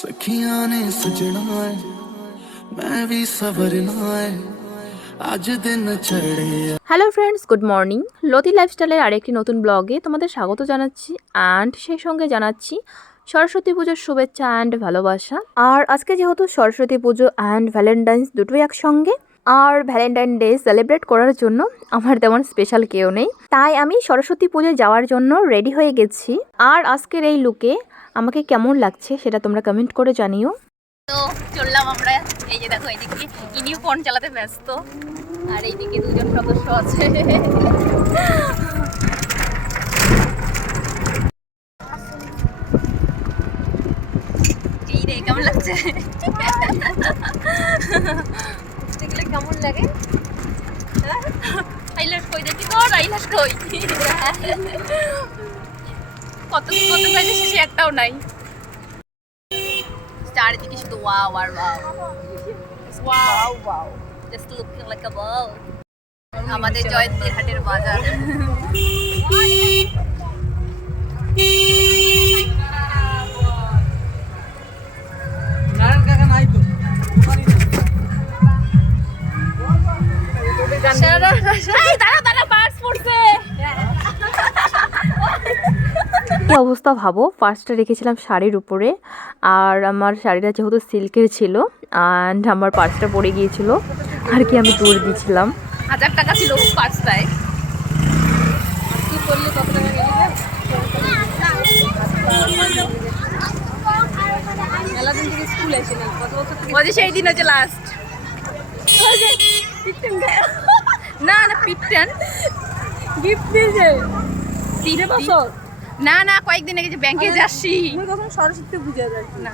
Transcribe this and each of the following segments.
सखियां ने सजना है मैं भी सवरना है आज दिन चढ़े। Hello friends, good morning. লতি লাইফস্টাইলের আরেকটি নতুন ব্লগে তোমাদের স্বাগত জানাচ্ছি অ্যান্ড সেই সঙ্গে জানাচ্ছি সরস্বতী পুজোর শুভেচ্ছা অ্যান্ড ভালোবাসা। আর আজকে যেহেতু সরস্বতী পুজো অ্যান্ড ভ্যালেন্টাইন্স দুটোই একসঙ্গে, আর ভ্যালেন্টাইন ডে সেলিব্রেট করার জন্য আমার তেমন স্পেশাল কেউ নেই, তাই আমি সরস্বতী পুজোয় যাওয়ার জন্য রেডি হয়ে গেছি। আর আজকের এই লুকে আমাকে কেমন লাগছে সেটা তোমরা কমেন্ট করে জানিও। তো চললাম আমরা, এই যে দেখো এইদিকে ইনিও ফোন চালাতে ব্যস্ত আর এইদিকে দুজন সদস্য আছে। এই রে কেমন লাগছে দেখলে কেমন লাগে? আইলাস কই দেখি তো, আইলাস কই কত কত পাইলে শেষে একটাও নাই। চারিদিকে শুধু ওয়াও আর wow, wow wow, just looking like a wow. আমাদের জয়ন্তীর হাটের বাজার। কি অবস্থা ভাবো, ফার্স্টে রেখেছিলাম শাড়ির উপরে, আর আমার শাড়িটা যেহেতু সিল্কের ছিল অ্যান্ড আমার পার্সটা পড়ে গিয়েছিল আর কি আমি দৌড় দিয়েছিলাম। 1000 টাকা ছিল পার্সটায়। কি করলে কত টাকা গেলি? মেলা দিন থেকে স্কুল আসি না, কত বছর থেকে? ওই সেই দিন হচ্ছে লাস্ট। না না পিটন গিফট দিয়েছে 3 বছর। না না কয়েকদিন আগে যে ব্যাংকে যাচ্ছি আমি কখন সরস্বতী পূজা যাচ্ছি না,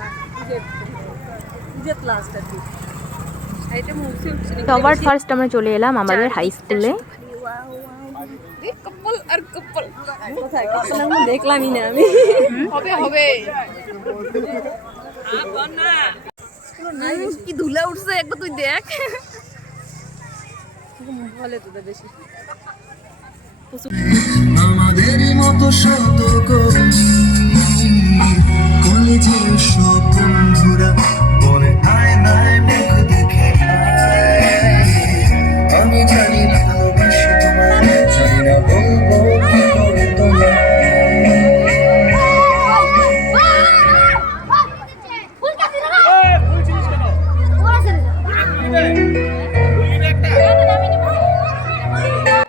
পূজার লাস্ট আর কি। এইটা মুছে উঠছে না। সবার ফার্স্ট আমরা চলে এলাম আমাদের হাই স্কুলে। কপল আর কপল কোথায় কপল আমি দেখলামই না। আমি হবে হবে কি ধুলা উঠছে একবার তুই দেখ। বলে তো বেশি আমাদের মতো শত কলেজের সব বন্ধুরা বলে আয় নাই মুখ দেখে আমি জানি ভালোবাসি তোমায়, জানি না বলবো কি করে তোমায়।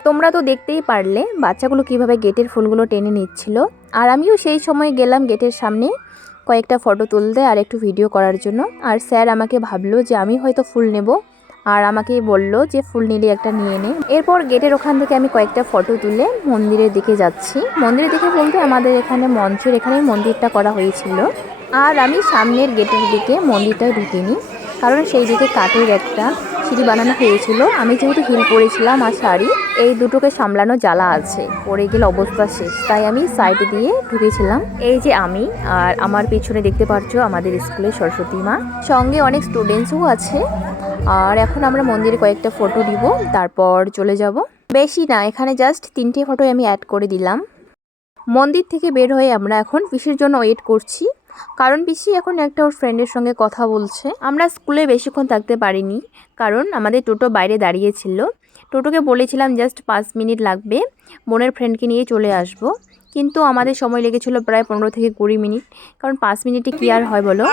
তোমরা তো দেখতেই পারলে বাচ্চাগুলো কিভাবে গেটের ফুলগুলো টেনে নিচ্ছিল, আর আমিও সেই সময় গেলাম গেটের সামনে কয়েকটা ফটো তুলতে আর একটু ভিডিও করার জন্য। আর স্যার আমাকে ভাবলো যে আমি হয়তো ফুল নেব, আর আমাকে বলল যে ফুল নিলে একটা নিয়ে নে। এরপর গেটের ওখান থেকে আমি কয়েকটা ফটো তুলে মন্দিরের দিকে যাচ্ছি। মন্দিরের দিকে বলতে আমাদের এখানে মঞ্চের এখানেই মন্দিরটা করা হয়েছিল, আর আমি সামনের গেটের দিকে মন্দিরটায় ঢুকিনি, কারণ সেই দিকে কাঠের একটা সিঁড়ি বানানো হয়েছিল। আমি যেহেতু হিল পরেছিলাম আর শাড়ি, এই দুটোকে সামলানো জ্বালা আছে, পরে গেলে অবস্থা শেষ, তাই আমি সাইড দিয়ে ঢুকেছিলাম। এই যে আমি, আর আমার পিছনে দেখতে পাচ্ছ আমাদের স্কুলে সরস্বতী মা, সঙ্গে অনেক স্টুডেন্টসও আছে। আর এখন আমরা মন্দিরে কয়েকটা ফটো দিব, তারপর চলে যাব। বেশি না, এখানে জাস্ট 3টে ফটো আমি অ্যাড করে দিলাম। মন্দির থেকে বের হয়ে আমরা এখন পিসির জন্য ওয়েট করছি, কারণ পিসি এখন একটা ওর ফ্রেন্ডের সঙ্গে কথা বলছে। আমরা স্কুলে বেশিক্ষণ থাকতে পারিনি, কারণ আমাদের টোটো বাইরে দাঁড়িয়েছিল। টোটোকে বলেছিলাম জাস্ট 5 মিনিট লাগবে, বোনের ফ্রেন্ডকে নিয়ে চলে আসব, কিন্তু আমাদের সময় লেগেছিল প্রায় 15 থেকে 20 মিনিট, কারণ 5 মিনিটে কি আর হয় বলো।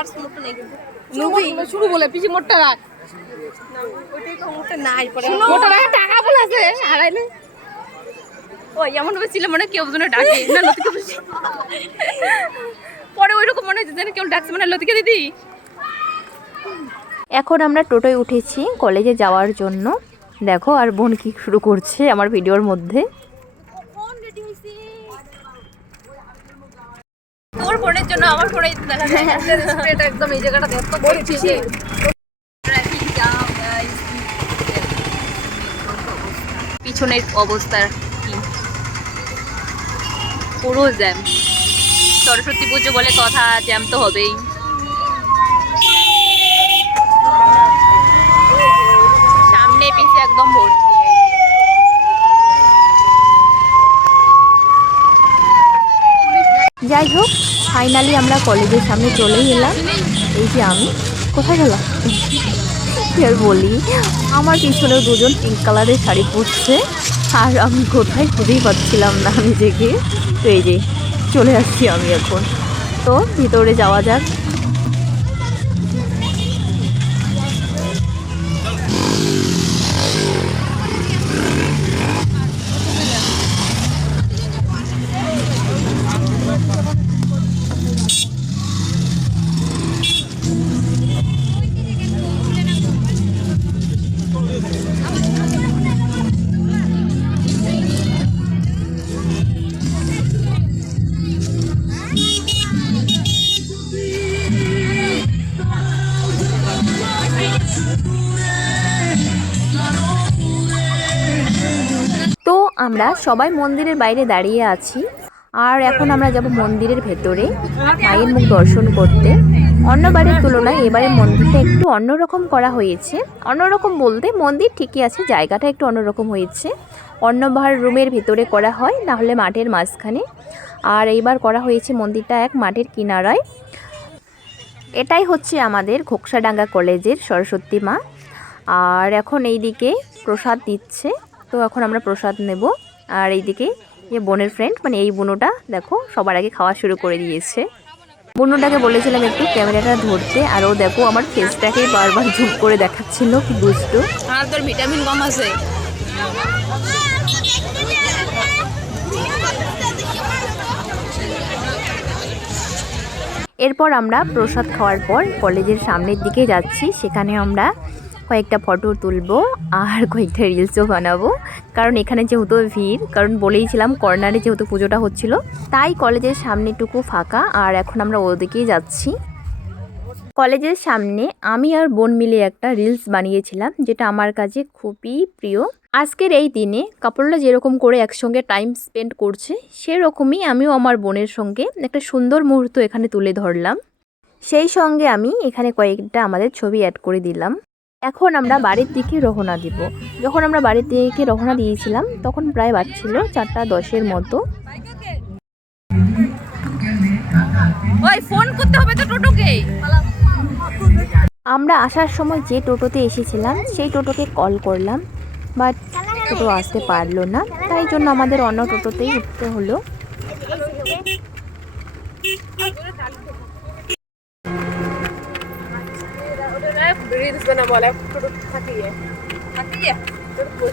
শুরু বলে পিছি মোটটা রাখ, ওইটাই কমতে নাই পড়ে মোটটা রাখ, টাকা বলেছে হারাইলে। ওই এমন ভাবে ছিল মনে কেউ জন্য ডাকে না, লতিকে বলছি পরে ওইরকম মনে হচ্ছে যেন কেউ ডাকছে মানে লতিকে দিদি। এখন আমরা টোটোয় উঠেছি কলেজে যাওয়ার জন্য। দেখো আর বোন কি শুরু করছে আমার ভিডিওর মধ্যে। তোর ফোনের জন্য আমার ফোনে দেখা যায় এটা একদম এই জায়গাটা দেখো তো বলছি। ট্রাফিক জ্যাম গাইস, পিছনের অবস্থা কি পুরো জ্যাম। সরস্বতী পুজো বলে কথা, জ্যাম তো হবেই। সামনে পিছে একদম ভর্তি। যাই হোক, ফাইনালি আমরা কলেজের সামনে চলেই এলাম। এই যে আমি কোথায় গেলাম কি আর বলি, আমার পিছনেও দুজন পিঙ্ক কালারের শাড়ি পরছে, আর আমি কোথায় খুঁজেই পাচ্ছিলাম না নিজেকে। তো এই যে চলে আসছি আমি এখন, তো ভিতরে যাওয়া যাক। তো আমরা সবাই মন্দিরের বাইরে দাঁড়িয়ে আছি, আর এখন আমরা যাব মন্দিরের ভেতরে মায়ের মুখ দর্শন করতে। অন্যবারের তুলনায় এবারে মন্দিরটা একটু অন্যরকম করা হয়েছে। অন্যরকম বলতে মন্দির ঠিকই আছে, জায়গাটা একটু অন্যরকম হয়েছে। অন্যবার রুমের ভেতরে করা হয়, না হলে মাঠের মাঝখানে, আর এইবার করা হয়েছে মন্দিরটা এক মাঠের কিনারায়। এটাই হচ্ছে আমাদের ঘোকসাডাঙ্গা কলেজের সরস্বতী মা। আর এখন এইদিকে প্রসাদ দিচ্ছে, তো এখন আমরা প্রসাদ নেব। আর এইদিকে যে বোনের ফ্রেন্ড, মানে এই বোনটা দেখো সবার আগে খাওয়া শুরু করে দিয়েছে। বোনটাকে বলেছিলাম একটু ক্যামেরাটা ধরতে, আর ও দেখো আমার ফেসটাকে বারবার ঝুঁক করে দেখাচ্ছিল, কি দুষ্টু। আর তোর ভিটামিন কম আছে। এরপর আমরা প্রসাদ খাওয়ার পর কলেজের সামনের দিকে যাচ্ছি। সেখানে আমরা কয়েকটা ফটো তুলবো আর কয়েকটা রিলসও বানাবো, কারণ এখানে যেহেতু ভিড়, কারণ বলেইছিলাম কর্নারে যেহেতু পুজোটা হচ্ছিল, তাই কলেজের সামনেটুকু ফাঁকা। আর এখন আমরা ওদিকেই যাচ্ছি। কলেজের সামনে আমি আর বোন মিলে একটা রিলস বানিয়েছিলাম, যেটা আমার কাছে খুবই প্রিয়। আজকের এই দিনে কাপড়রা যেরকম করে একসঙ্গে টাইম স্পেন্ড করছে, সেরকমই আমিও আমার বোনের সঙ্গে একটা সুন্দর মুহূর্ত এখানে তুলে ধরলাম। সেই সঙ্গে আমি এখানে কয়েকটা আমাদের ছবি অ্যাড করে দিলাম। এখন আমরা বাড়ির দিকে রওনা দিব। যখন আমরা বাড়ির দিকে রওনা দিয়েছিলাম তখন প্রায় বাজছিল 4:10 মতো। ওই ফোন করতে হবে তো টোটোকে। আমরা আসার সময় যে টোটোতে এসেছিলাম সেই টোটোকে কল করলাম, বাট টোটো আসতে পারলো না, তাই জন্য আমাদের অন্য টোটোতেই উঠতে হলো।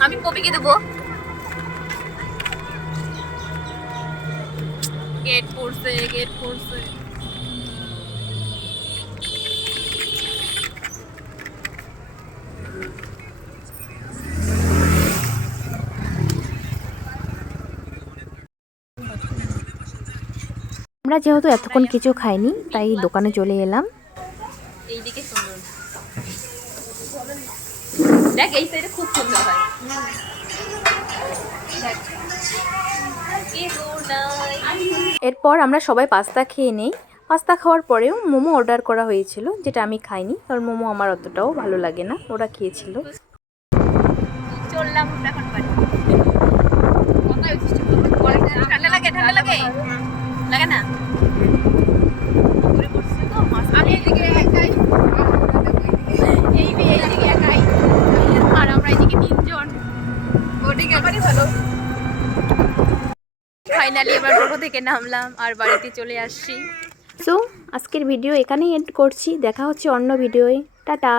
আমি কবিকে দেবো। গেট পড়ছে, গেট পড়ছে। আমরা যেহেতু এতক্ষণ কিছু খাইনি, তাই দোকানে চলে এলাম। এইদিকে সুন্দর, দেখ এই সাইডে খুব সুন্দর হয়। এরপর আমরা সবাই পাস্তা খেয়ে নেই। পাস্তা খাওয়ার পরেও মোমো অর্ডার করা হয়েছিল, যেটা আমি খাইনি, কারণ মোমো আমার অতটাও ভালো লাগে না, ওরা খেয়েছিল। চললাম এখন বাড়ি। ঠান্ডা লাগে, ঠান্ডা লাগে, লাগে না? আমি এইদিকে একাই, এইদিকে একাই, আর আমরা এইদিকে 3 জন। ওদিকে এবারই ভালো। ফাইনালি এবার টোটো থেকে নামলাম আর বাড়িতে চলে আসছি। সো আজকের ভিডিও এখানেই এন্ড করছি। দেখা হচ্ছে অন্য ভিডিওয়ে। টাটা।